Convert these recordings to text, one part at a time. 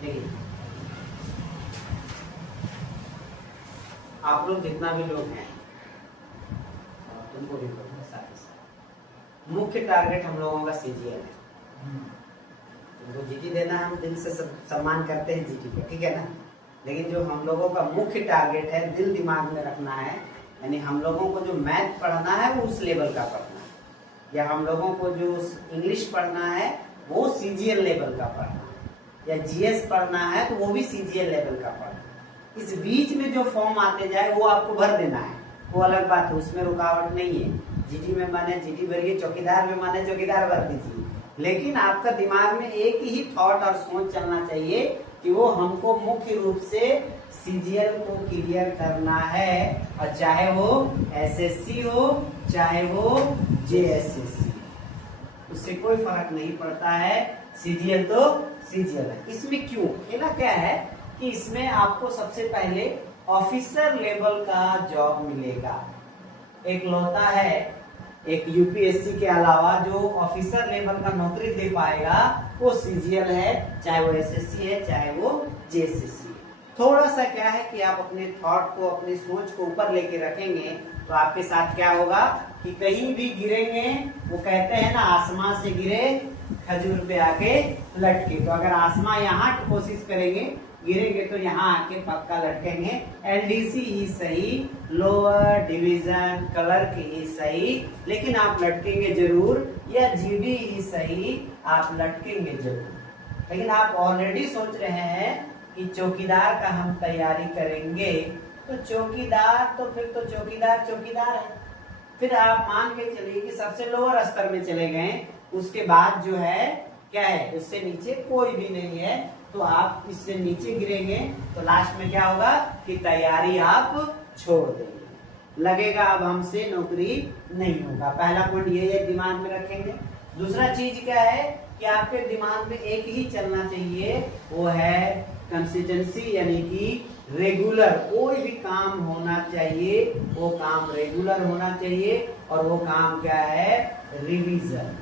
देखिए आप लोग जितना भी लोग हैं, तुमको भी बोलूंगा साथ ही साथ, मुख्य टारगेट हम लोगों का सीजीएल है। तुमको जीटी देना है, हम दिल से सम्मान करते हैं जीटी का, ठीक है ना। लेकिन जो हम लोगों का मुख्य टारगेट है, दिल दिमाग में रखना है, यानी हम लोगों को जो मैथ पढ़ना है वो उस लेवल का पढ़ना है, या हम लोगों को जो इंग्लिश पढ़ना है वो सीजीएल लेवल का पढ़ना है, या जीएस पढ़ना है तो वो भी सीजीएल लेवल का पढ़ना है। इस बीच में जो फॉर्म आते जाए वो आपको भर देना है, वो अलग बात है, उसमें रुकावट नहीं है। जीटी में माने जीटी भरिए, चौकीदार में माने चौकीदार भर दीजिए, लेकिन आपका दिमाग में एक ही थॉट और सोच चलना चाहिए कि वो हमको मुख्य रूप से सीजीएल को क्लियर करना है, और चाहे वो एसएससी हो चाहे वो जेएसएससी, उससे कोई फर्क नहीं पड़ता है। सीजीएल तो सीजीएल है। इसमें क्यों खेला क्या है कि इसमें आपको सबसे पहले ऑफिसर लेवल का जॉब मिलेगा। एक लौता है एक यूपीएससी के अलावा जो ऑफिसर लेवल का नौकरी दे पाएगा वो सीजीएल है, चाहे वो एसएससी है चाहे वो जेएसएससी है। थोड़ा सा क्या है कि आप अपने थॉट को, अपनी सोच को ऊपर लेके रखेंगे तो आपके साथ क्या होगा कि कहीं भी गिरेंगे, वो कहते हैं ना आसमां से गिरे खजूर पे आके लटके, तो अगर आसमां यहाँ कोशिश करेंगे गिरेंगे तो यहाँ आके पक्का लटकेंगे। एलडीसी ही सही, लोअर डिवीजन क्लर्क ही सही, लेकिन आप लटकेंगे जरूर, या जीडी ही सही, आप लटकेंगे जरूर। लेकिन आप ऑलरेडी सोच रहे हैं कि चौकीदार का हम तैयारी करेंगे, तो चौकीदार तो फिर तो चौकीदार चौकीदार है। फिर आप मान के चलिए कि सबसे लोअर स्तर में चले गए, उसके बाद जो है क्या है, उससे नीचे कोई भी नहीं है, तो आप इससे नीचे गिरेंगे तो लास्ट में क्या होगा कि तैयारी आप छोड़ देंगे, लगेगा अब हमसे नौकरी नहीं होगा। पहला पॉइंट ये दिमाग में रखेंगे। दूसरा चीज क्या है कि आपके दिमाग में एक ही चलना चाहिए, वो है कंसिस्टेंसी, यानी कि रेगुलर कोई भी काम होना चाहिए, वो काम रेगुलर होना चाहिए, और वो काम क्या है, रिवीजन।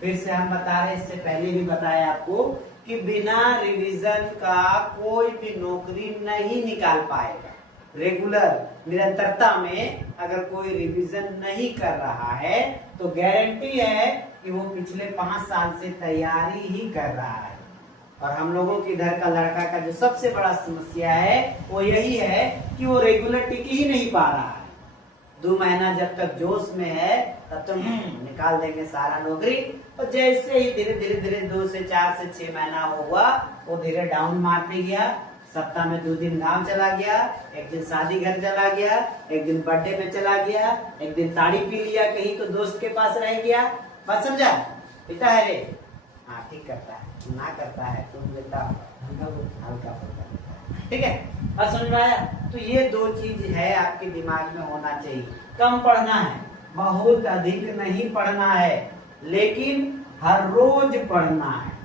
फिर से हम बता रहे, इससे पहले भी बताया आपको कि बिना रिवीजन का कोई भी नौकरी नहीं निकाल पाएगा। रेगुलर निरंतरता में अगर कोई रिवीजन नहीं कर रहा है तो गारंटी है कि वो पिछले 5 साल से तैयारी ही कर रहा है। और हम लोगों के इधर का लड़का का जो सबसे बड़ा समस्या है वो यही है कि वो रेगुलर टिक ही नहीं पा रहा है। 2 महीना जब तक जोश में है तब तक निकाल देंगे सारा नौकरी, और जैसे ही धीरे धीरे धीरे 2 से 4 से 6 महीना हुआ वो धीरे डाउन मारते गया। सप्ताह में 2 दिन गांव चला गया, एक दिन शादी घर चला गया, एक दिन बर्थडे में चला गया, एक दिन ताड़ी पी लिया कहीं तो दोस्त के पास रह गया। बात समझा? पिता है रे, हाँ ठीक करता है, ना करता है तुम लेता हल्का फुल्का, ठीक है। अब समझ में आया? तो ये 2 चीज है आपके दिमाग में होना चाहिए। कम पढ़ना है, बहुत अधिक नहीं पढ़ना है, लेकिन हर रोज पढ़ना है।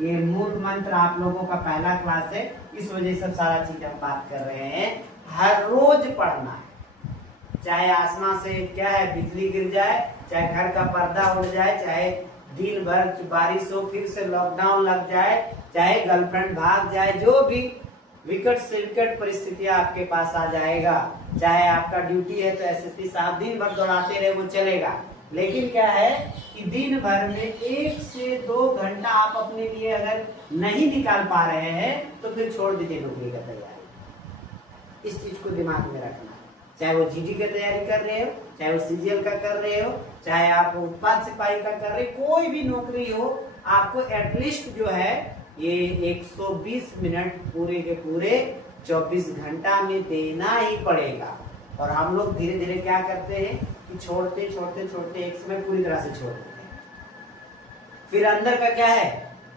ये मूल मंत्र आप लोगों का पहला क्लास है, इस वजह से सारा चीज हम बात कर रहे हैं। हर रोज पढ़ना है, चाहे आसमान से क्या है बिजली गिर जाए, चाहे घर का पर्दा उड़ जाए, चाहे दिन भर बारिश हो, फिर से लॉकडाउन लग जाए, चाहे गर्लफ्रेंड भाग जाए, जो भी विकट से विकट परिस्थितियां आपके पास आ जाएगा, चाहे आपका ड्यूटी है तो एसएसपी साहब दिन भर दौड़ाते रहे, वो चलेगा। लेकिन क्या है कि दिन भर में 1 से 2 घंटा आप अपने लिए अगर नहीं निकाल पा रहे हैं तो फिर छोड़ दीजिए नौकरी का तैयारी। इस चीज को दिमाग में रखना, चाहे वो जीडी की तैयारी कर रहे हो, चाहे वो सीजीएल का कर रहे हो, चाहे आप उत्पाद सिपाही का कर रहे हो, कोई भी नौकरी हो, आपको एटलीस्ट जो है ये 120 मिनट पूरे के पूरे 24 घंटा में देना ही पड़ेगा। और हम लोग धीरे धीरे क्या करते हैं कि छोड़ते छोड़ते छोड़ते एक समय पूरी तरह से छोड़ देते हैं। फिर अंदर का क्या है,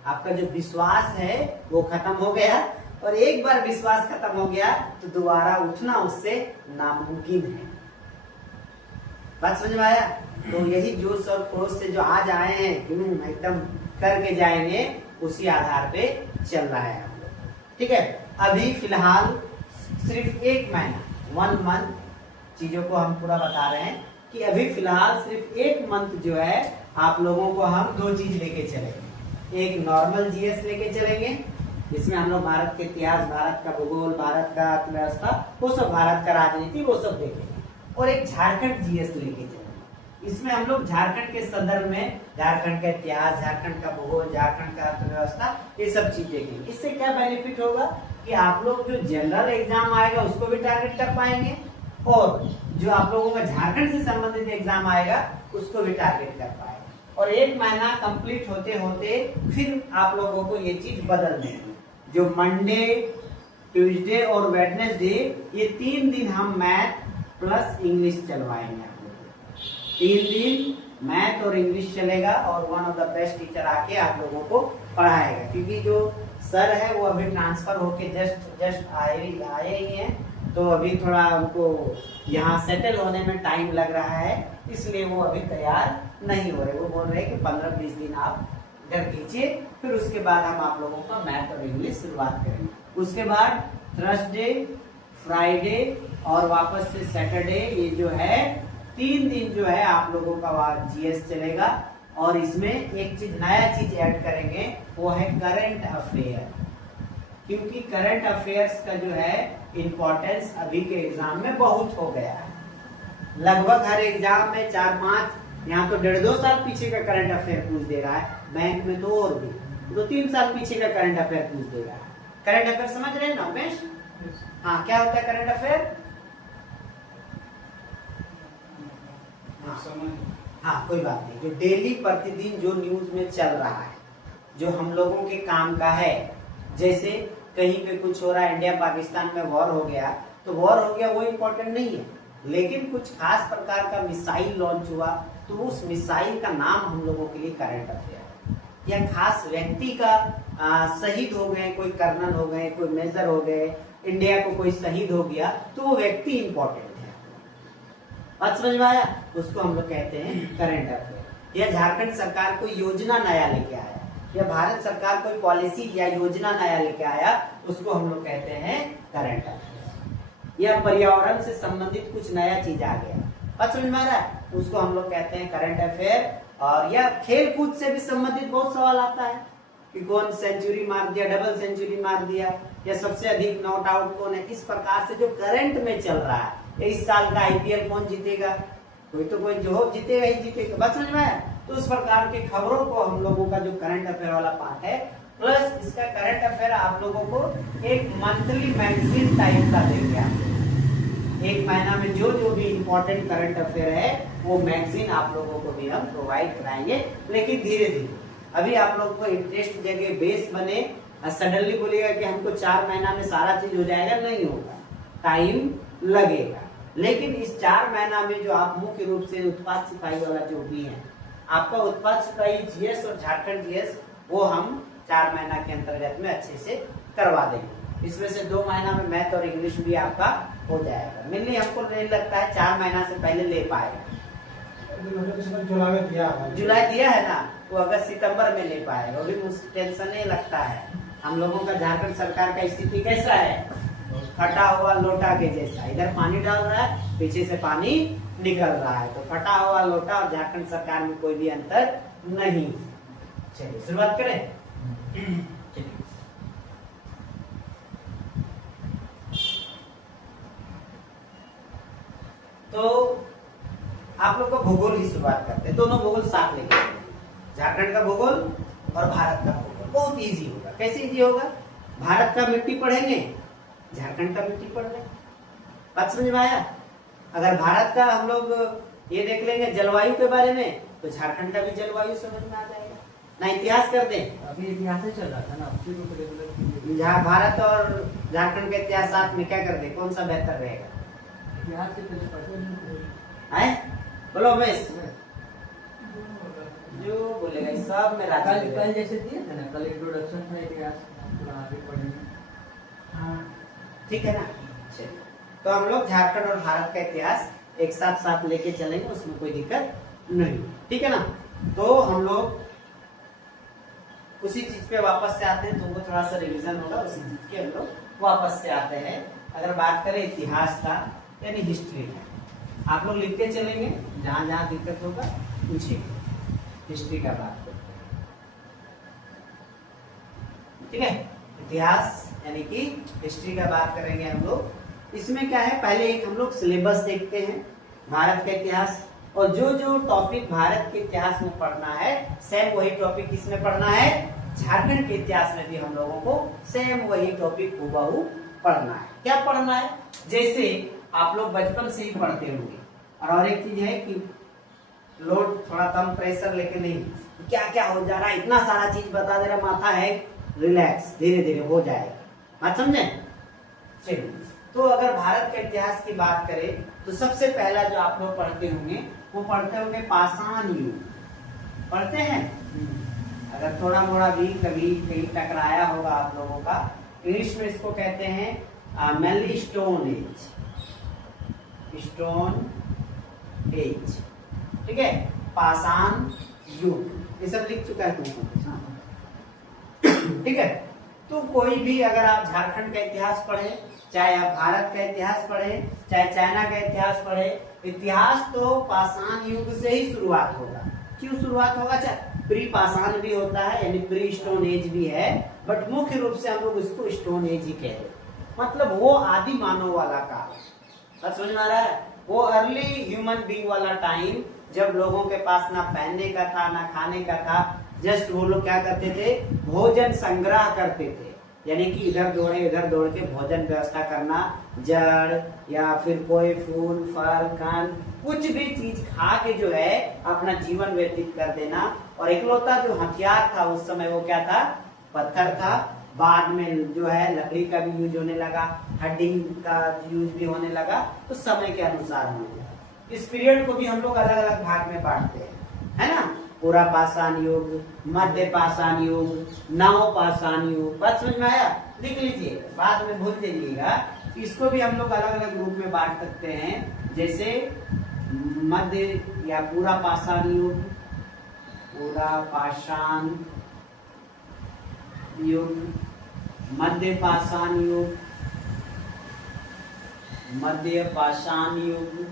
आपका जो विश्वास है वो खत्म हो गया, और एक बार विश्वास खत्म हो गया तो दोबारा उठना उससे नामुमकिन है। बात समझ में आया? तो यही जोश और क्रोध से जो आज आए हैं एकदम करके जाएंगे, उसी आधार पे चल रहा है हम लोग, ठीक है। अभी फिलहाल सिर्फ 1 महीना 1 मंथ चीजों को हम पूरा बता रहे हैं कि अभी फिलहाल सिर्फ 1 मंथ जो है आप लोगों को हम 2 चीज लेके चलेंगे। एक नॉर्मल जीएस लेके चलेंगे इसमें हम लोग भारत के इतिहास, भारत का भूगोल, भारत का अर्थव्यवस्था, वो सब, भारत का राजनीति, वो सब देखेंगे। और एक झारखंड जीएस लेके चलेंगे। इसमें हम लोग झारखंड के संदर्भ में झारखंड का इतिहास, झारखंड का भूगोल, झारखंड का अर्थव्यवस्था, ये सब चीज देखेंगे। इससे क्या बेनिफिट होगा कि आप लोग जो जनरल एग्जाम आएगा उसको भी टारगेट कर पाएंगे, और जो आप लोगों का झारखंड से संबंधित एग्जाम आएगा उसको भी टारगेट कर पाएंगे। और एक महीना कंप्लीट होते होते फिर आप लोगों को ये चीज बदल देंगे। जो मंडे, ट्यूसडे और वेडनेसडे, ये 3 दिन हम मैथ प्लस इंग्लिश चलवाएंगे। आप लोगों को 3 दिन मैथ और इंग्लिश चलेगा, और one of the best teacher आके आप लोगों को पढ़ाएगा। क्योंकि जो सर है वो अभी ट्रांसफर होके जस्ट आए ही हैं, तो अभी थोड़ा उनको यहाँ सेटल होने में टाइम लग रहा है, इसलिए वो अभी तैयार नहीं हो रहे। वो बोल रहे हैं कि 15-20 दिन आप घर कीजिए, फिर उसके बाद हम आप लोगों का मैथ और इंग्लिश शुरुआत करेंगे। उसके बाद थर्सडे, फ्राइडे और वापस से सैटरडे, ये जो है 3 दिन जो है आप लोगों का जीएस चलेगा। और इसमें एक चीज, नया चीज ऐड करेंगे, वो है करंट अफेयर। क्योंकि करंट अफेयर्स का जो है इम्पोर्टेंस अभी के एग्जाम में बहुत हो गया है। लगभग हर एग्जाम में 4-5, यहाँ तो 1.5-2 साल पीछे का करंट अफेयर पूछ दे रहा है, बैंक में तो और भी 2-3 साल पीछे का करंट अफेयर पूछ दे रहा है। करंट अफेयर समझ रहे हैं ना उमेश? हाँ, क्या होता है करंट अफेयर? हाँ, कोई बात नहीं। जो डेली प्रतिदिन जो न्यूज में चल रहा है, जो हम लोगों के काम का है, जैसे कहीं पे कुछ हो रहा है, इंडिया पाकिस्तान में वॉर हो गया, तो वॉर हो गया वो इम्पोर्टेंट नहीं है, लेकिन कुछ खास प्रकार का मिसाइल लॉन्च हुआ, तो उस मिसाइल का नाम हम लोगों के लिए करंट अफेयर है। या खास व्यक्ति का शहीद हो गए, कोई कर्नल हो गए, कोई मेजर हो गए, इंडिया को कोई शहीद हो गया, तो वो व्यक्ति इंपॉर्टेंट है। बात समझ में आया? उसको हम लोग कहते हैं करंट अफेयर। या झारखंड सरकार कोई योजना नया लेके आया, या भारत सरकार कोई पॉलिसी या योजना नया लेके आया, उसको हम लोग कहते हैं करंट अफेयर। या पर्यावरण से संबंधित कुछ नया चीज आ गया, बात समझ में आ रहा है, उसको हम लोग कहते हैं करंट अफेयर। और या खेल कूद से भी संबंधित बहुत सवाल आता है कि कौन सेंचुरी मार दिया, डबल सेंचुरी मार दिया, या सबसे अधिक नॉट आउट कौन है। इस प्रकार से जो करंट में चल रहा है, इस साल का आईपीएल कौन जीतेगा, कोई तो कोई जो हो जीतेगा ही जीतेगा, बात समझ में आया? तो उस प्रकार के खबरों को हम लोगों का जो करंट अफेयर वाला पार्ट है, प्लस इसका करंट अफेयर आप लोगों को एक मंथली मैगजीन टाइप का देंगे। आप एक महीना में जो भी इम्पोर्टेंट करंट अफेयर है, वो मैगजीन आप लोगों को भी हम प्रोवाइड कराएंगे, लेकिन धीरे धीरे। अभी आप लोगों को इंटरेस्ट जगह बेस बने, सडनली बोलिएगा कि हमको 4 महीना में सारा चीज हो जाएगा, नहीं होगा, टाइम लगेगा। लेकिन इस 4 महीना में जो आप मुख्य रूप से उत्पाद सिपाही वाला जो भी है, आपका उत्पाद सिपाही जीएस और झारखंड जीएस, वो हम 4 महीना के अंतर्गत में अच्छे से करवा देंगे। इसमें से 2 महीना में मैथ और इंग्लिश भी आपका हो जाएगा। मेनली हमको नहीं लगता है 4 महीना से पहले ले पाएगा। जुलाई दिया है ना, वो अगस्त सितंबर में ले पाएगा, अभी टेंशन नहीं लगता है। हम लोगों का झारखंड सरकार का स्थिति कैसा है, फटा हुआ लोटा के जैसा, इधर पानी डाल रहा है, पीछे से पानी निकल रहा है, तो फटा हुआ लोटा और झारखंड सरकार में कोई भी अंतर नहीं। चलिए शुरुआत करें। तो आप लोग का भूगोल की शुरुआत करते हैं। दोनों भूगोल साथ लेके, झारखंड का भूगोल और भारत का भूगोल। बहुत इजी होगा। कैसे इजी होगा? भारत का मिट्टी पढ़ेंगे, झारखंड का मिट्टी पढ़ लेंगे, बात समझ में आया? अगर भारत का हम लोग ये देख लेंगे जलवायु के बारे में, तो झारखंड का भी जलवायु समझ में आ जाएगा ना। इतिहास कर दें, अभी इतिहास ही चल रहा था ना, जहाँ भारत और झारखंड के इतिहास साथ में क्या कर दे, कौन सा बेहतर रहेगा? इतिहास से कुछ पता है? बोलो उमेश, जो बोलेगा सब में राजा कल जैसे दिए थे ना, कल इंट्रोडक्शन था इतिहास, पूरा आगे पढ़ेंगे। हाँ ठीक है ना। चलिए, तो हम लोग झारखंड और भारत का इतिहास एक साथ लेके चलेंगे, उसमें कोई दिक्कत नहीं, ठीक है ना। तो हम लोग उसी चीज पे वापस से आते हैं, तुमको थोड़ा सा रिवीजन होगा, उसी चीज के हम लोग वापस से आते हैं। अगर बात करें इतिहास का यानी हिस्ट्री का, आप लोग लिखते चलेंगे, जहां जहां दिक्कत होगा पूछिए। हिस्ट्री का बात करते हैं, ठीक है। इतिहास यानी कि हिस्ट्री का बात करेंगे हम लोग। इसमें क्या है, पहले एक हम लोग सिलेबस देखते हैं भारत का इतिहास, और जो जो टॉपिक भारत के इतिहास में पढ़ना है सेम वही टॉपिक इसमें पढ़ना है। झारखंड के इतिहास में भी हम लोगों को सेम वही टॉपिक हूबहू पढ़ना है। क्या पढ़ना है, जैसे आप लोग बचपन से ही पढ़ते होंगे। और एक चीज है कि लोड थोड़ा कम प्रेशर लेके नहीं, क्या क्या हो जा रहा है, इतना सारा चीज बता दे रहा, माथा है, रिलैक्स, धीरे धीरे हो जाएगा, बात समझे। चलिए, तो अगर भारत के इतिहास की बात करें तो सबसे पहला जो आप लोग पढ़ते होंगे वो पढ़ते होंगे पाषाण युग। पढ़ते हैं, अगर थोड़ा मोड़ा भी कभी कहीं टकराया होगा आप लोगों का, इंग्लिश में इसको कहते हैं mainly stone age, stone age, ठीक है, पाषाण युग, ये सब लिख चुका है तुमको, ठीक है। तो कोई भी अगर आप झारखंड का इतिहास पढ़े, चाहे आप भारत का इतिहास पढ़े, चाहे चाइना का इतिहास पढ़े, इतिहास तो पाषाण युग से ही शुरुआत होगा। क्यों शुरुआत होगा, चाहे प्री पाषाण भी होता है यानी प्री स्टोन एज भी है, बट मुख्य रूप से हम लोग इसको स्टोन एज ही कहते हैं। मतलब वो आदि मानव वाला काल, बात समझ में आ रहा है, वो अर्ली ह्यूमन बीइंग वाला टाइम, जब लोगों के पास ना पहनने का था ना खाने का था, जस्ट वो लोग क्या करते थे, भोजन संग्रह करते थे, यानी कि इधर दौड़ के भोजन व्यवस्था करना, जड़ या फिर कोई फूल फल खान कुछ भी चीज खा के जो है अपना जीवन व्यतीत कर देना। और इकलौता जो हथियार था उस समय वो क्या था, पत्थर था। बाद में जो है लकड़ी का भी यूज होने लगा, हड्डी का यूज भी होने लगा, तो समय के अनुसार होने लगा। इस पीरियड को भी हम लोग अलग अलग भाग में बांटते हैं, है ना, पूरा पाषाण युग, मध्य पाषाण युग, नव पाषाण युग, बात समझ में आया, लिख लीजिए, बाद में भूल जाइएगा। इसको भी हम लोग अलग अलग रूप में बांट सकते हैं, जैसे मध्य या पूरा पाषाण युग, पूरा पाषाण युग, मध्य पाषाण युग, मध्य पाषाण युग,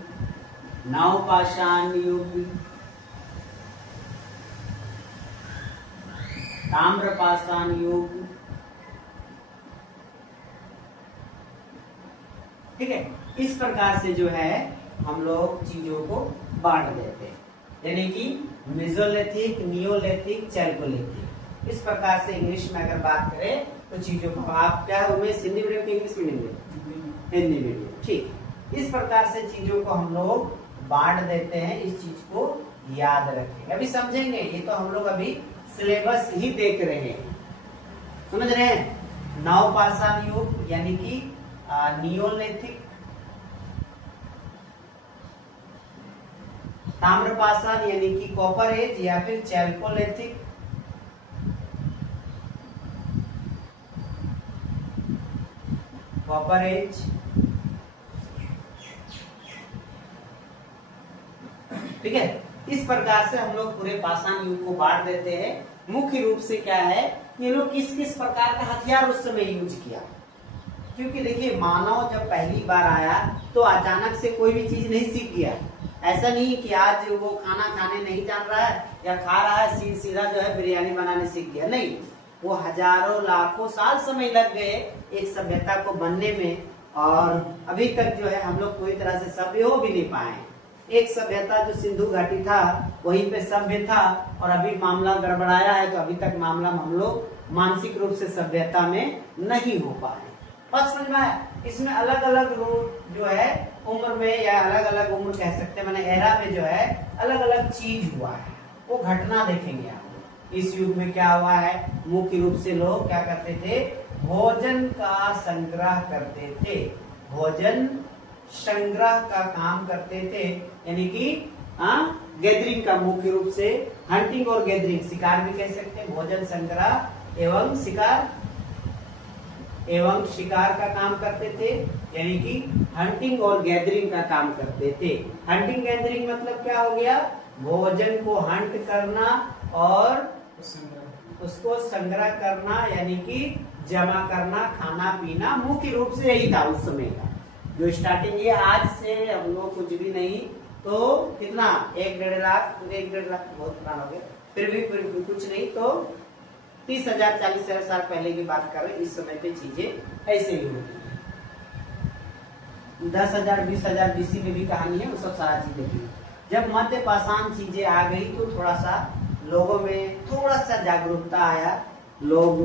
नव पाषाण युग, ताम्र पाषाण युग, ठीक है। इस प्रकार से जो है हम लोग चीजों को बांट देते हैं, यानी कि मेसोलिथिक, नियोलिथिक, चैल्कोलिथिक। इस प्रकार से इंग्लिश में अगर बात करें तो चीजों को, आप क्या है उमेश, हिंदी मीडियम की इंग्लिश मीडियम में, हिंदी मीडियम, ठीक। इस प्रकार से चीजों को हम लोग बांट देते हैं, इस चीज को याद रखें। अभी समझेंगे, ये तो हम लोग अभी सिलेबस ही देख रहे हैं, समझ रहे हैं। नव पाषाण युग यानी कि नियोलिथिक, ताम्र पाषाण यानी कि कॉपर एज या फिर चैल्कोलिथिक, कॉपर एज, ठीक है। इस प्रकार से हम लोग पूरे पाषाण युग को बांट देते हैं। मुख्य रूप से क्या है, ये लोग किस किस प्रकार का हथियार उस समय यूज किया, क्योंकि देखिए मानव जब पहली बार आया तो अचानक से कोई भी चीज नहीं सीख गया। ऐसा नहीं कि आज वो खाना खाने नहीं जान रहा है या खा रहा है सीधा जो है बिरयानी बनाने सीख गया, नहीं, वो हजारों लाखों साल समय लग गए एक सभ्यता को बनने में, और अभी तक जो है हम लोग पूरी तरह से सभ्य हो भी नहीं पाए। एक सभ्यता जो सिंधु घाटी था वहीं पे सभ्य था, और अभी मामला गड़बड़ाया है, तो अभी तक मामला हम लोग मानसिक रूप से सभ्यता में नहीं हो पाए। बात समझ में आया। इसमें अलग अलग रूप जो है उम्र में, या अलग अलग उम्र कह सकते हैं, मैंने एरा में जो है अलग अलग चीज हुआ है, वो घटना देखेंगे आप लोग। इस युग में क्या हुआ है, मुख्य रूप से लोग क्या करते थे, भोजन का संग्रह करते थे, भोजन संग्रह का काम करते थे, यानी कि गैदरिंग का, मुख्य रूप से हंटिंग और गैदरिंग, शिकार भी कह सकते हैं, भोजन संग्रह एवं शिकार का काम करते थे, यानी कि हंटिंग और गैदरिंग का काम करते थे। हंटिंग गैदरिंग मतलब क्या हो गया, भोजन को हंट करना और उसको संग्रह करना, यानी कि जमा करना, खाना पीना, मुख्य रूप से यही था उस समय का जो स्टार्टिंग। ये आज से हम लोग कुछ भी नहीं, तो कितना 1-1.5 लाख बहुत पुराना हो गया, फिर भी कुछ नहीं तो 30,000 40,000 साल पहले की बात कर रहे हैं, इस समय पे चीजें ऐसे ही होती है। 10,000 20,000 BC में भी कहानी है, वो सब सारा चीज देखी। जब मध्य पाषाण चीजें आ गई तो थोड़ा सा लोगों में थोड़ा सा जागरूकता आया। लोग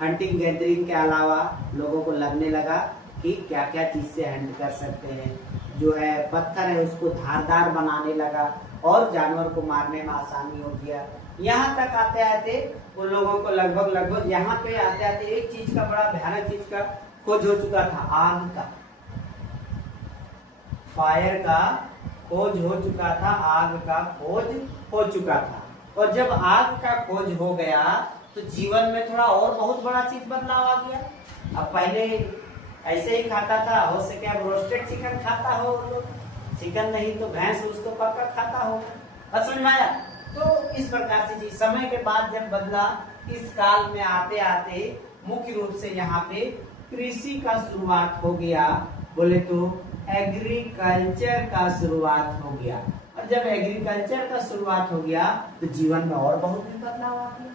हंटिंग गैदरिंग के अलावा लोगों को लगने लगा कि क्या क्या चीज से हंट कर सकते हैं। जो है पत्थर है उसको धारदार बनाने लगा और जानवर को मारने में आसानी हो गया। यहाँ तक आते आते उन लोगों को लगभग यहाँ पे आते आते एक चीज का बड़ा भयानक चीज का खोज हो चुका था, आग का, फायर का खोज हो चुका था, आग का खोज हो चुका था। और जब आग का खोज हो गया तो जीवन में थोड़ा और बहुत बड़ा चीज बदलाव आ गया। अब पहले ऐसे ही खाता था, हो सके अब रोस्टेड चिकन खाता हो, चिकन नहीं तो भैंस उसको पक्का खाता हो। अब समझ में आया? तो इस प्रकार से चीज समय के बाद जब बदला, इस काल में आते आते मुख्य रूप से यहाँ पे कृषि का शुरुआत हो गया, बोले तो एग्रीकल्चर का शुरुआत हो गया। और जब एग्रीकल्चर का शुरुआत हो गया तो जीवन में और बहुत भी बदलाव आ गया।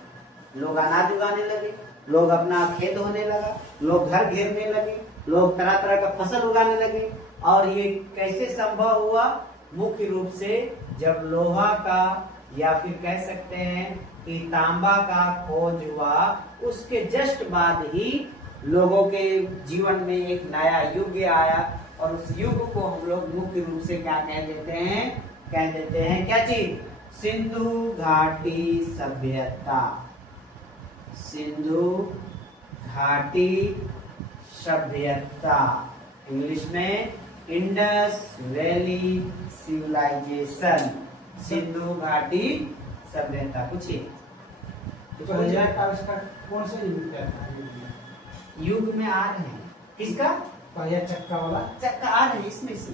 लोग अनाज उगाने लगे, लोग अपना खेत होने लगा, लोग घर घेरने लगे, लोग तरह तरह का फसल उगाने लगे। और ये कैसे संभव हुआ? मुख्य रूप से जब लोहा का या फिर कह सकते हैं कि तांबा का खोज हुआ, उसके जस्ट बाद ही लोगों के जीवन में एक नया युग आया। और उस युग को हम लोग मुख्य रूप से क्या कह देते हैं? कह देते हैं क्या चीज? सिंधु घाटी सभ्यता। सिंधु घाटी सभ्यता, इंग्लिश में इंडस वैली सिविलाइजेशन, सिंधु घाटी सभ्यता। पूछिए कौन सा युग था? युग में आ रहे हैं, किसका? पहिया चक्का वाला चक्का आ रहे हैं इसमें से,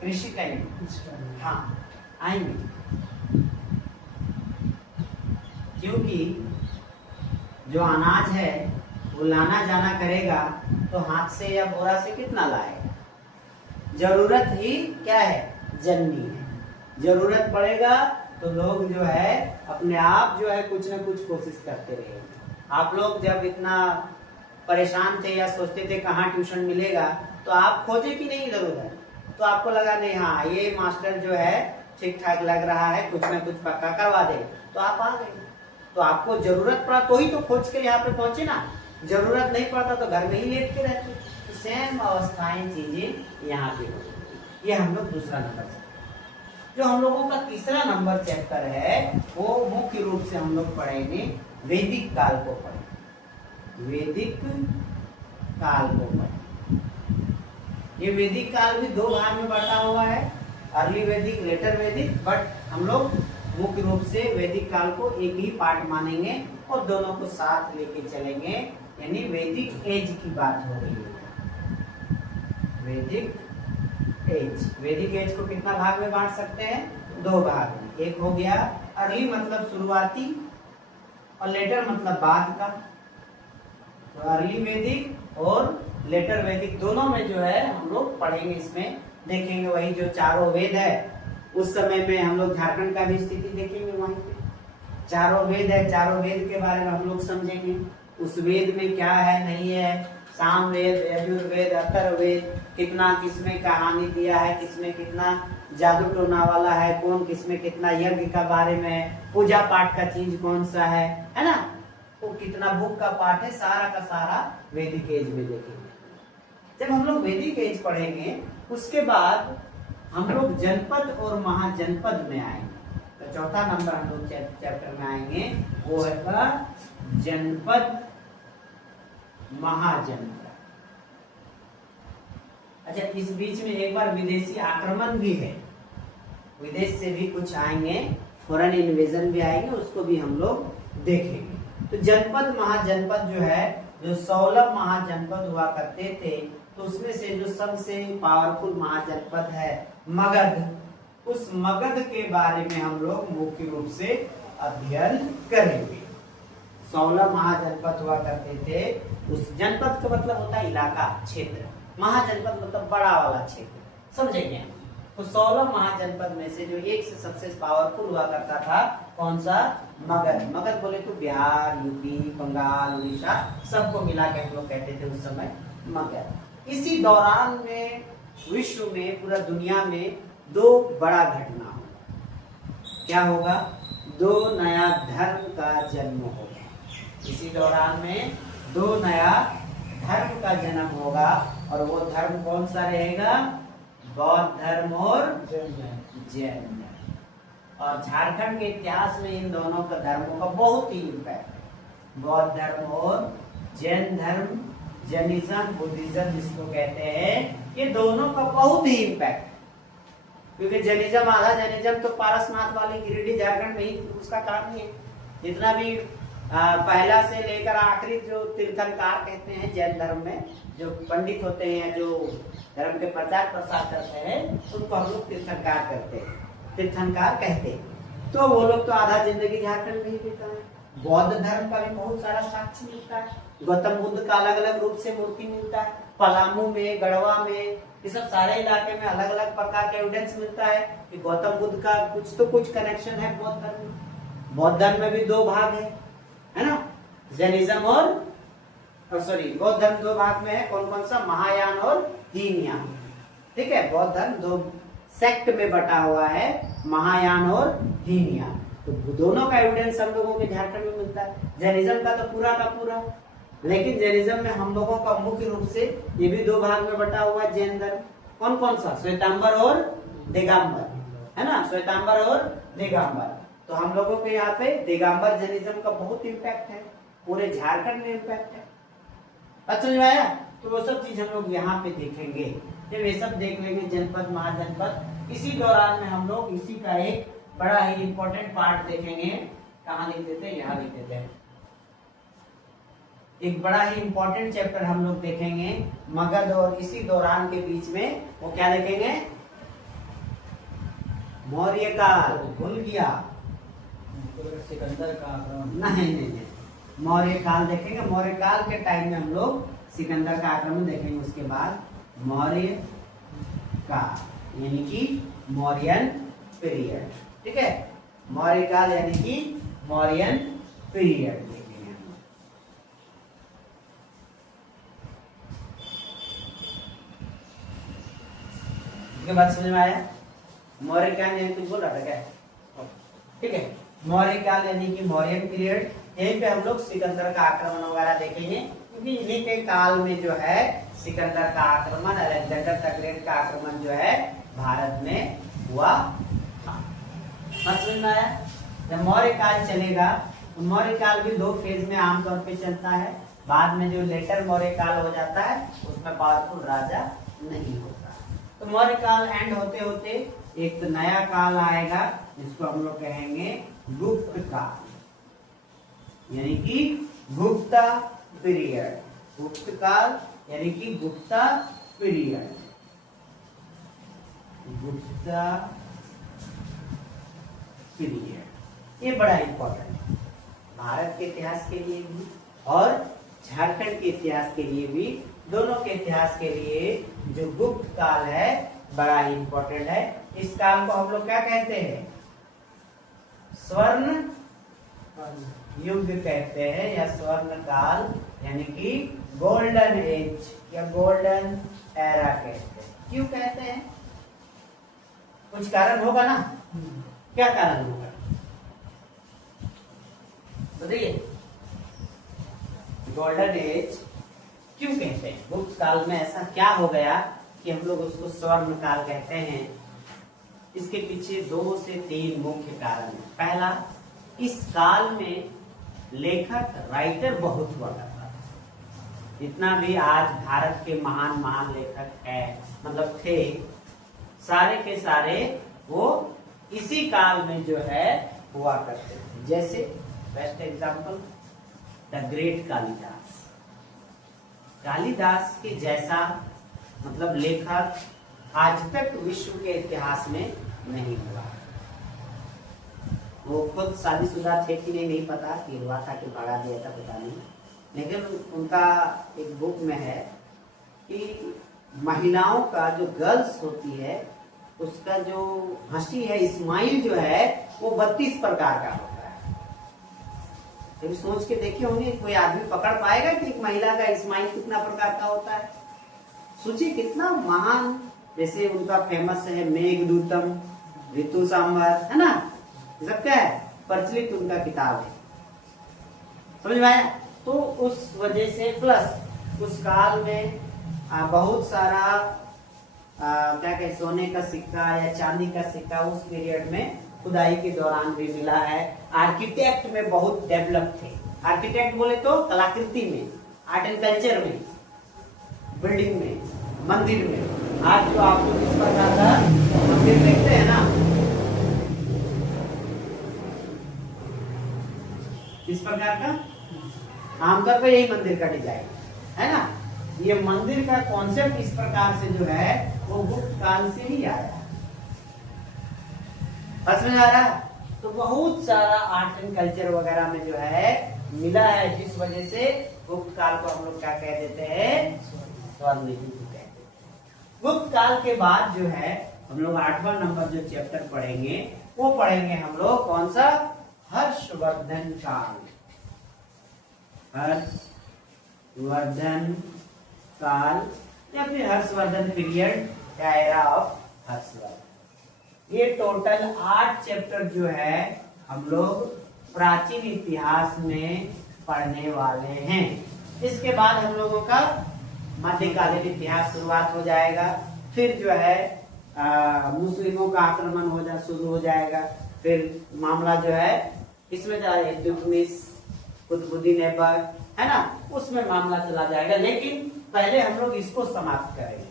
कृषि का युग। हाँ आएंगे, क्योंकि जो अनाज है वो लाना जाना करेगा तो हाथ से या बोरा से कितना लाएगा? जरूरत ही क्या है? जननी है। जरूरत पड़ेगा तो लोग जो है अपने आप जो है कुछ न कुछ कोशिश करते रहेंगे। आप लोग जब इतना परेशान थे या सोचते थे कहाँ ट्यूशन मिलेगा, तो आप खोजे कि नहीं इधर उधर, तो आपको लगा नहीं हाँ ये मास्टर जो है ठीक ठाक लग रहा है, कुछ न कुछ पक्का करवा दे, तो आप आ गए। तो आपको जरूरत पड़ा तो ही तो खोज के यहाँ पे पहुंचे ना, जरूरत नहीं पड़ता तो घर में ही लेट के रहते। तो सेम अवस्थाएं चीजें यहाँ पे होती। ये हम लोग दूसरा नंबर चैप्टर। जो हम लोगों का तीसरा नंबर चैप्टर है वो मुख्य रूप से हम लोग पढ़ेंगे वैदिक काल को पढ़ेंगे। वैदिक काल को पढ़ेंगे। ये वैदिक काल भी दो भाग में बटा हुआ है, अर्ली वैदिक, लेटर वैदिक, बट हम लोग मुख्य रूप से वैदिक काल को एक ही पार्ट मानेंगे और दोनों को साथ लेके चलेंगे, यानी वैदिक एज की बात हो रही है। वैदिक एज, वैदिक एज को कितना भाग में बांट सकते हैं? दो भाग में। एक हो गया अर्ली मतलब शुरुआती, और लेटर मतलब बाद का। तो अर्ली वैदिक और लेटर वैदिक दोनों में जो है हम लोग पढ़ेंगे, इसमें देखेंगे वही जो चारों वेद है। उस समय में हम लोग झारखंड का भी स्थिति देखेंगे, वहीं पे चारों वेद है, चारों वेद के बारे में हम लोग समझेंगे। उस वेद में क्या है नहीं है, सामवेद, यजुर्वेद, अथर्ववेद, कितना किसमें कहानी दिया है, किसमें कितना जादू टोना वाला है, कौन किसमें कितना यज्ञ का बारे में, पूजा पाठ का चीज कौन सा है ना, वो कितना बुक का पाठ है, सारा का सारा वैदिक एज में देखेंगे। जब हम लोग वैदिक एज पढ़ेंगे उसके बाद हम लोग जनपद और महाजनपद में आएंगे। तो चौथा नंबर हम लोग चैप्टर में आएंगे वो है जनपद महाजनपद। अच्छा, इस बीच में एक बार विदेशी आक्रमण भी है, विदेश से भी कुछ आएंगे, फॉरेन इन्वेजन भी आएंगे, उसको भी हम लोग देखेंगे। तो जनपद महाजनपद जो है, जो 16 महाजनपद हुआ करते थे, तो उसमें से जो सबसे पावरफुल महाजनपद है मगध, उस मगध के बारे में हम लोग मुख्य रूप से अध्ययन करेंगे। 16 महाजनपद हुआ करते थे। उस जनपद का मतलब होता है इलाका, क्षेत्र। महाजनपद मतलब बड़ा वाला क्षेत्र, समझेंगे। तो 16 महाजनपद में से जो एक से सबसे पावरफुल हुआ करता था कौन सा? मगध। मगध बोले तो बिहार, यूपी, बंगाल, उड़ीसा सबको मिला के हम लोग कहते थे उस समय मगध। इसी दौरान में विश्व में, पूरा दुनिया में दो बड़ा घटना होगा। क्या होगा? दो नया धर्म का जन्म होगा। इसी दौरान में दो नया धर्म का जन्म होगा, और वो धर्म कौन सा रहेगा? बौद्ध धर्म और जैन धर्म। और झारखंड के इतिहास में इन दोनों का धर्मों का बहुत ही इम्पैक्ट है। बौद्ध धर्म और जैन धर्म, जैनिज्म, बुद्धिज्म जिसको कहते हैं, ये दोनों का बहुत ही इम्पैक्ट है। क्योंकि जैनिज्म, आधा जैनिज्म तो पारसनाथ वाले गिरिडीह झारखंड में ही उसका काम ही है। जितना भी पहला से लेकर आखिरी जो तीर्थंकार कहते हैं जैन धर्म में, जो पंडित होते हैं, जो धर्म के प्रचार प्रसार करते हैं, उनको हम लोग तीर्थंकार करते हैं, तीर्थंकार कहते हैं। तो वो लोग तो आधा जिंदगी झारखंड में ही बीता है। बौद्ध धर्म का भी बहुत सारा साक्ष्य मिलता है। गौतम बुद्ध का अलग अलग रूप से मूर्ति मिलता है, पलामू में, गढ़वा में, ये सब सारे इलाके में अलग अलग प्रकार के एविडेंस मिलता है कि गौतम बुद्ध का कुछ तो कुछ कनेक्शन है बौद्ध धर्म में। बौद्ध धर्म में भी दो भाग है ना, जैनिज्म और बौद्ध धर्म दो भाग में है। कौन कौन सा? महायान और हीनयान। ठीक है, बौद्ध धर्म दो सेक्ट में बटा हुआ है, महायान और हीनयान। तो दोनों का एविडेंस हम लोगों के झारखंड में मिलता है। जैनिज्म का तो पूरा का पूरा, लेकिन जैनिज्म में हम लोगों का मुख्य रूप से ये भी दो भाग में बटा हुआ है जैन धर्म। कौन कौन सा? श्वेतांबर और दिगंबर, है ना, श्वेतांबर और दिगंबर। तो हम लोगों के यहाँ पे दिगंबर जैनिज्म का बहुत इम्पैक्ट है, पूरे झारखंड में इम्पैक्ट है। अच्छा समझ में आया? तो वो सब चीज हम लोग यहाँ पे देखेंगे। जब ये सब देख लेंगे, जनपद, महाजनपद, इसी दौरान में हम लोग इसी का एक बड़ा ही इम्पोर्टेंट पार्ट देखेंगे। कहाँ लिख देते हैं? यहाँ लिख देते हैं। एक बड़ा ही इम्पोर्टेंट चैप्टर हम लोग देखेंगे मगध और इसी दौरान के बीच में। वो क्या देखेंगे? मौर्य काल। भूल गया? सिकंदर का आक्रमण। नहीं, मौर्य काल देखेंगे। मौर्य काल के टाइम में हम लोग सिकंदर का आक्रमण देखेंगे। उसके बाद मौर्य काल यानी कि मौर्यन पीरियड। ठीक है, मौर्य काल यानी कि मौर्यन पीरियड देखेंगे हम लोग। इसके बाद समझ में आया? मौर्य काल यानी कुछ बोल रहा था क्या? ठीक है, मौर्य काल यानी कि मौर्यन पीरियड। यहीं पे हम लोग सिकंदर का आक्रमण वगैरह देखेंगे, क्योंकि इन्हीं के काल में जो है सिकंदर का आक्रमण, अलेक्जेंडर द ग्रेट का आक्रमण जो है भारत में हुआ था। समझ में आया? जब मौर्य काल चलेगा, मौर्य काल भी दो फेज में आमतौर पे चलता है। बाद में जो लेटर मौर्य काल हो जाता है, उसमें पावरफुल राजा नहीं होता। तो मौर्य काल एंड होते होते एक तो नया काल आएगा, जिसको हम लोग कहेंगे गुप्त काल, यानी कि गुप्ता पीरियड। गुप्त काल यानी कि गुप्ता पीरियड, गुप्ता पीरियड। ये बड़ा इंपॉर्टेंट है भारत के इतिहास के लिए भी और झारखंड के इतिहास के लिए भी। दोनों के इतिहास के लिए जो गुप्त काल है बड़ा ही इंपॉर्टेंट है। इस काल को हम लोग क्या कहते हैं? स्वर्ण युग कहते हैं, या स्वर्ण काल यानी कि गोल्डन एज या गोल्डन एरा कहते हैं। क्यों कहते हैं? कुछ कारण होगा ना? क्या कारण होगा बताइए? गोल्डन एज क्यों कहते हैं? गुप्त काल में ऐसा क्या हो गया कि हम लोग उसको स्वर्ण काल कहते हैं? इसके पीछे 2 से 3 मुख्य कारण है। पहला, इस काल में लेखक, राइटर बहुत हुआ करता था। जितना भी आज भारत के महान महान लेखक है, मतलब थे, सारे के सारे वो इसी काल में जो है हुआ करते थे। जैसे best example the great Kalidas. Kalidas के जैसा मतलब लेखक आज तक विश्व के इतिहास में नहीं हुआ। वो खुद शादीशुदा थे कि नहीं पता, कि हुआ था कि भगा दिया था पता नहीं, लेकिन उनका एक बुक में है कि महिलाओं का जो गर्ल्स होती है उसका जो हंसी है, स्माइल जो है वो 32 प्रकार का होता है। कभी सोच के देखे होंगे, कोई आदमी पकड़ पाएगा कि एक महिला का स्माइल कितना प्रकार का होता है? सोचिए कितना महान। जैसे उनका फेमस है मेघदूतम, ऋतु सांबर, है ना, ये सब क्या है, प्रचलित उनका किताब है। समझ में आया? तो उस वजह से प्लस उस काल में बहुत सारा क्या कहे, सोने का सिक्का या चांदी का सिक्का उस पीरियड में खुदाई के दौरान भी मिला है। आर्किटेक्ट में बहुत डेवलप थे। आर्किटेक्ट बोले तो कलाकृति में, आर्ट एंड कल्चर में, बिल्डिंग में, मंदिर में। आज जो आप लोग इस प्रकार का मंदिर देखते हैं ना, इस प्रकार का आमतौर पर यही मंदिर का डिजाइन है ना। ये मंदिर का कॉन्सेप्ट इस प्रकार से जो है वो गुप्त काल से ही आया। समझ में आ रहा? तो बहुत सारा आर्ट एंड कल्चर वगैरह में जो है मिला है, जिस वजह से गुप्त काल को हम लोग क्या कह देते हैं, स्वर्ण युग कहते हैं। गुप्त काल के बाद जो है हम लोग 8वां नंबर जो चैप्टर पढ़ेंगे वो पढ़ेंगे हम लोग कौन सा, हर्षवर्धन काल। हर्षवर्धन काल या फिर हर्षवर्धन पीरियड या एरा ऑफ हर्षवर्धन। ये टोटल 8 चैप्टर जो है हम लोग प्राचीन इतिहास में पढ़ने वाले हैं। इसके बाद हम लोगों का मध्यकालीन इतिहास शुरुआत हो जाएगा। फिर जो है मुस्लिमों का आक्रमण शुरू हो जाएगा। फिर मामला जो है इसमें इल्तुतमिश, कुतुबुद्दीन ऐबक, है ना, उसमें मामला चला जाएगा। लेकिन पहले हम लोग इसको समाप्त करेंगे।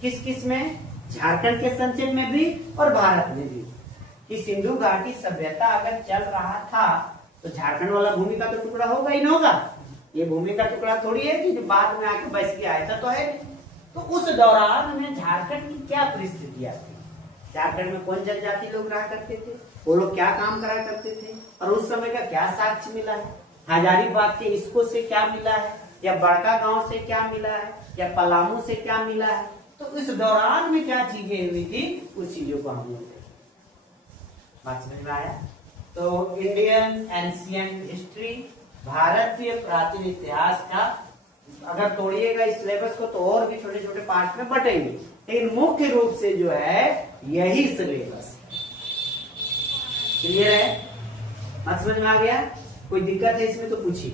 किस किस में, झारखंड के संचय में भी और भारत में भी, कि सिंधु घाटी सभ्यता अगर चल रहा था तो झारखंड वाला भूमि का तो टुकड़ा होगा ही ना होगा। ये भूमि का टुकड़ा थोड़ी है कि जो बाद में आके बस के आया था, तो है। तो उस दौरान में झारखंड की क्या परिस्थितियां थी, झारखंड में कौन जनजाति लोग रहा करते थे, वो लोग क्या काम करा करते थे, और उस समय का क्या साक्ष्य मिला है, हजारीबाग के इसको से क्या मिला है, या बड़का गांव से क्या मिला है, या पलामू से क्या मिला है। तो इस दौरान में क्या चीजें हुई थी, उस चीजों को हम लोग बात समझ में आया। तो इंडियन एंशिएंट हिस्ट्री, भारतीय प्राचीन इतिहास का अगर तोड़िएगा इस सिलेबस को तो और भी छोटे छोटे पार्ट में बटेंगे, लेकिन मुख्य रूप से जो है यही सिलेबस। क्लियर है? बात समझ में आ गया? कोई दिक्कत है इसमें तो पूछिए।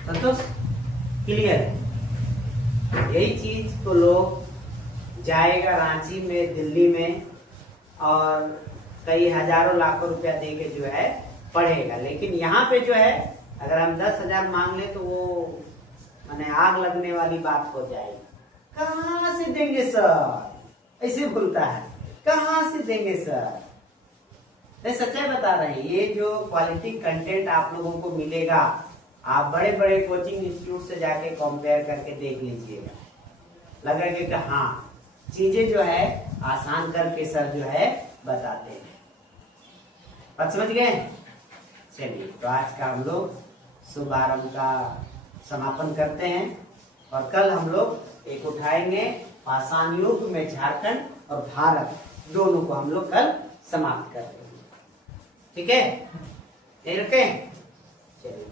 संतोष? क्लियर है? यही चीज तो लोग जाएगा रांची में, दिल्ली में, और कई हजारों लाखों रुपया दे के जो है पढ़ेगा। लेकिन यहाँ पे जो है अगर हम 10,000 मांग ले तो वो माने आग लगने वाली बात हो जाएगी। कहाँ से देंगे सर, ऐसे बोलता है, कहाँ से देंगे सर। मैं सच्चाई बता रहे हैं, ये जो क्वालिटी कंटेंट आप लोगों को मिलेगा, आप बड़े बड़े कोचिंग इंस्टीट्यूट से जाके कंपेयर करके देख लीजिएगा, लगेगा कि हाँ चीजें जो है आसान करके सर जो है बताते हैं। बात समझ गए? चलिए, तो आज का हम लोग शुभारंभ का समापन करते हैं, और कल हम लोग एक उठाएंगे पाषाण युग में झारखंड और भारत, दोनों को हम लोग कल समाप्त कर देंगे। ठीक है? यही रखें? चलिए,